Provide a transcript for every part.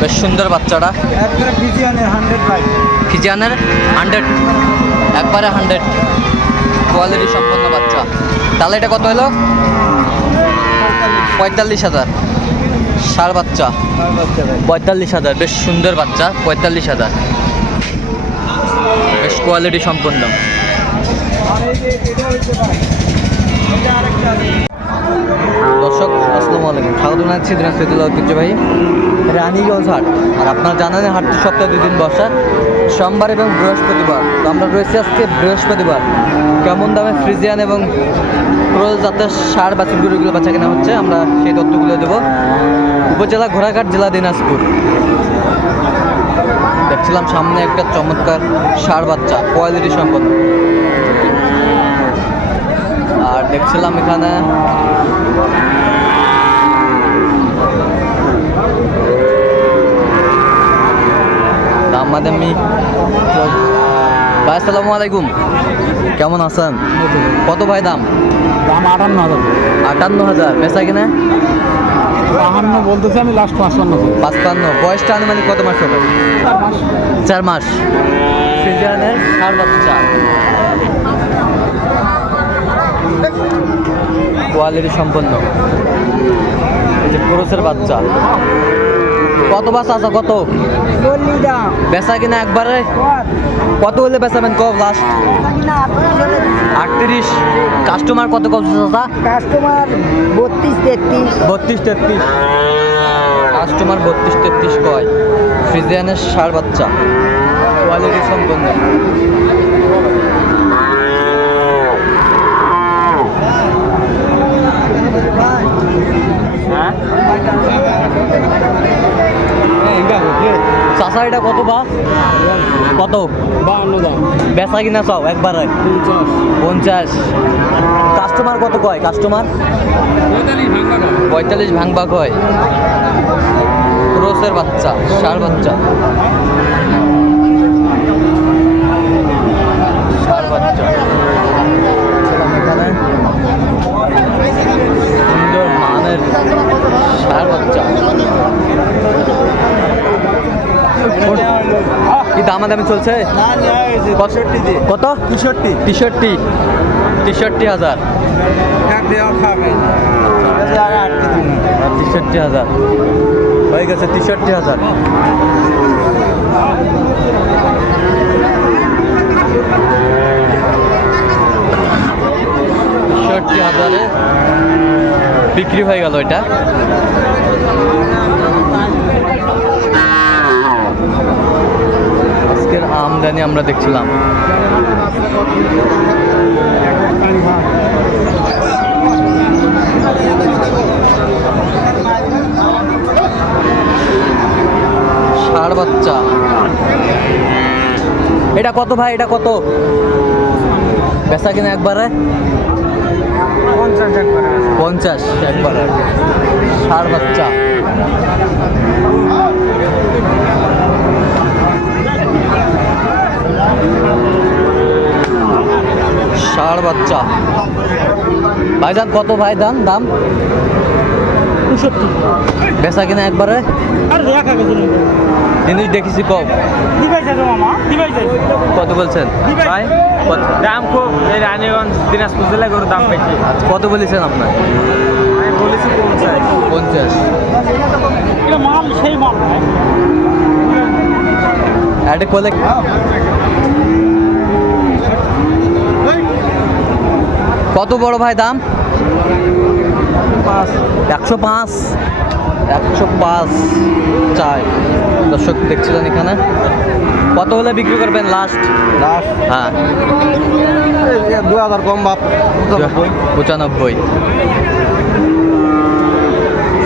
বেশ সুন্দর বাচ্চাটা। একবারে ফিজিয়ানের হান্ড্রেড ফিজিয়ানের হান্ড্রেড একবারে হান্ড্রেড কোয়ালিটি সম্পন্ন বাচ্চা। তাহলে এটা কত হলো? পঁয়তাল্লিশ হাজার। ষাড় বাচ্চা। পঁয়তাল্লিশ হাজার। বেশ সুন্দর বাচ্চা। পঁয়তাল্লিশ হাজার। বেশ কোয়ালিটি সম্পন্ন। দর্শক, আসসালামু আলাইকুম। স্বাগত জানাচ্ছি দিনাজপুর ঐতিহ্যবাহী রানীগঞ্জ হাট আর আপনারা জানেন হাটটি সপ্তাহে দুই দিন বসা। সোমবার এবং বৃহস্পতিবার। তো আমরা রয়েছি আজকে বৃহস্পতিবার। কেমন দামে ফ্রিজিয়ান এবং ক্রোল জাতের সার বাছুর গরুগুলো বাচ্চা কেনা হচ্ছে, আমরা সেই তথ্যগুলো দেবো। উপজেলা ঘোড়াঘাট জেলা দিনাজপুর। দেখছিলাম সামনে একটা চমৎকার সার বাচ্চা, কোয়ালিটি সম্পন্ন। আর দেখছিলাম এখানে দামাদামি। ভাই আসসালামু আলাইকুম। কেমন আছেন? কত ভাই দাম? দাম আটান্ন হাজার। আটান্ন হাজার। বেচা কিনা? বাহান্ন বলতেছে আমি লাস্ট পাঁচপান্ন পাঁচপান্ন। বয়সটা আনুমানিক কত মাস হবে? চার মাস। বাচ্চা কোয়ালিটি সম্পন্ন। এই যে পুরুষের বাচ্চা। কত বাচ্চা আছে? কত? বেচা কিনা একবারে? কত হলে বেচাবেন কব লাস্ট আটত্রিশ। কাস্টমার কত কত কাস্টমার বত্রিশ তেত্রিশ। বত্রিশ তেত্রিশ। কাস্টমার বত্রিশ তেত্রিশ কয়? ফ্রিজিয়ানের সার বাচ্চা। কোয়ালিটি সম্পন্ন চাষা এটা কত বা? কত? বাহান্ন দাম। বেচা কিনা চাও একবারে? পঞ্চাশ। পঞ্চাশ। কাস্টমার কত কয়? কাস্টমার? পঁয়তাল্লিশ ভাঙবা কয়? ক্রোসের বাচ্চা সার বাচ্চা ষাড় বাচ্চা এখানে সুন্দর মানের ষাড় বাচ্চা কি দামাদামি চলছে? কত? তেষট্টি তেষট্টি তেষট্টি হাজার। তেষট্টি হাজার। হয়ে গেছে তেষট্টি হাজার। তেষট্টি হাজারে বিক্রি হয়ে গেল এটা। আমদানি আমরা দেখছিলাম। ষাড় বাচ্চা। এটা কত ভাই? এটা কত? বেচা কিনা একবারে? পঞ্চাশ একবারে। পঞ্চাশ একবারে। ষাড় বাচ্চা। ষাড় বাচ্চা। ভাইজান কত ভাই দাম? দাম পঁয়ষট্টি। বেচা কিনা একবারে? জিনিস দেখেছি কম কত বলছেন? ভাই কত- দাম খুব এই রানীগঞ্জ দিনাজপুর জেলায় গরুর দাম বেশি। কত বলেছেন আপনার বলেছি পঞ্চাশ। পঞ্চাশ। এটা মাল সেই মাল অ্যাডে করলে কত বড় ভাই দাম? পাঁচ। একশো পাঁচ? একশো পাঁচ চাই। দর্শক দেখছিলেন এখানে। কত হলে বিক্রি করবেন লাস্ট লাস্ট হ্যাঁ। দু হাজার কম বাপ পঁচানব্বই।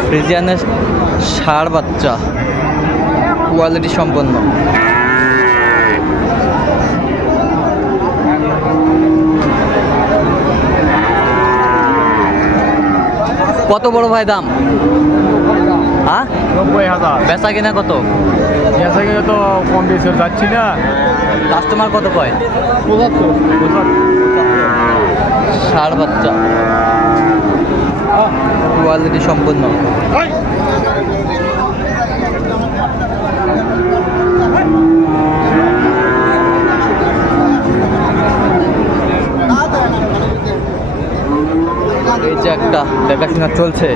ফ্রিজিয়ানের ষাড় বাচ্চা। কোয়ালিটি সম্পন্ন। কত বড় ভাই দাম? হ্যাঁ? নব্বই হাজার। বেচা কিনা কত? বেচা গেলে তো কম বেশি যাচ্ছি না। কাস্টমার কত কয়? পঁচাত্তর। ষাড় বাচ্চা কোয়ালিটি সম্পন্ন দেখাশোনা চলছে।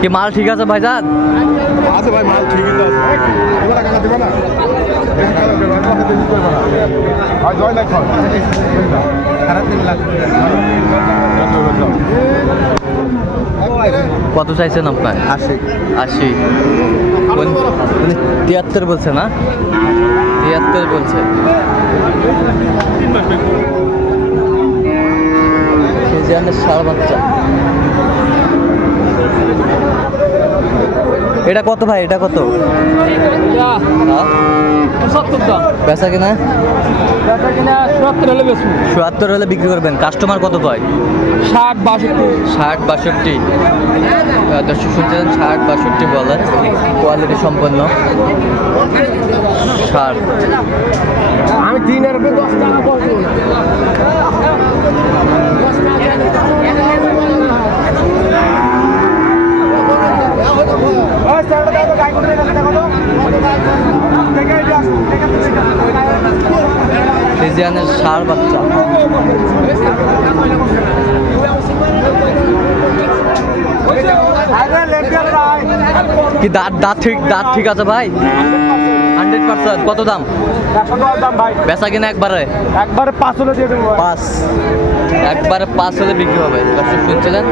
কি মাল ঠিক আছে ভাইজান? আছে ভাই মাল ঠিকই তো আছে এবার টাকা দেবে না আর জয় লাখ খারাপ দিন লাখ কত চাইছেন আপনার? আশি। আশি। মানে তিয়াত্তর বলছে না? তিয়াত্তর বলছে। সার বাচ্চা। এটা কত ভাই? এটা কত? বেচা কিনা? চুয়াত্তর হলে বিক্রি করবেন। কাস্টমার কত কয়? ষাট, বাষট্টি। ষাট বাষট্টি দর্শক শুনছিলেন ষাট, বাষট্টি বলেন। কোয়ালিটি সম্পন্ন। ষাট। আমি দশ টাকা ফ্রিজিয়ানের ষাড় বাচ্চা। কি দাঁত দাঁত ঠিক দাঁত ঠিক আছে ভাই? Hundred percent. কত দাম? বেচা কিনা একবারে? একবারে পাঁচ। হলে দিয়ে দেবো পাঁচ একবারে পাঁচ হলে বিক্রি হবে। দর্শক শুনছিলেন?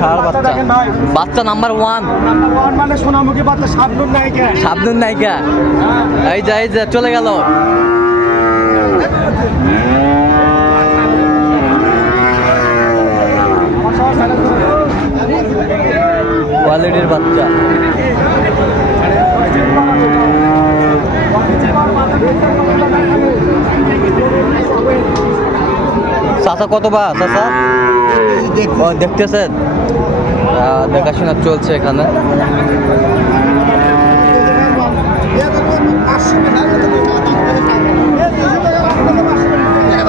ষাড় বাচ্চা। বাচ্চা নাম্বার ওয়ান। মানে সোনামুখী বাচ্চা সাবনুর নায়িকা। শাবনুর নায়িকা। এই যে এই যে চলে গেল। কোয়ালিটির বাচ্চা। চাচা কত বা ও দেখতেছেন? দেখাশোনা চলছে এখানে।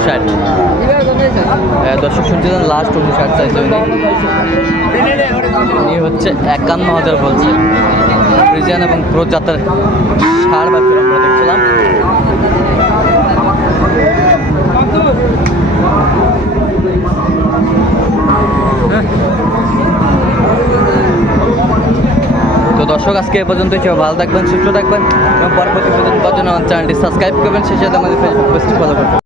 উনষাট হ্যাঁ, দর্শক শুনছিলেন লাস্ট উনষাট চাইছে উনি। হচ্ছে একান্ন হাজার বলছে। ফ্রিজিয়ান এবং প্রো জাতের সার আমরা দেখছিলাম। তো দর্শক আজকে এ পর্যন্ত ছিল ভালো থাকবেন সুস্থ থাকবেন। এবং পরবর্তী পর্যন্ত চ্যানেলটি সাবস্ক্রাইব করবেন। সেই সাথে আমাদের ফেসবুক পেজটি ফলো করবেন।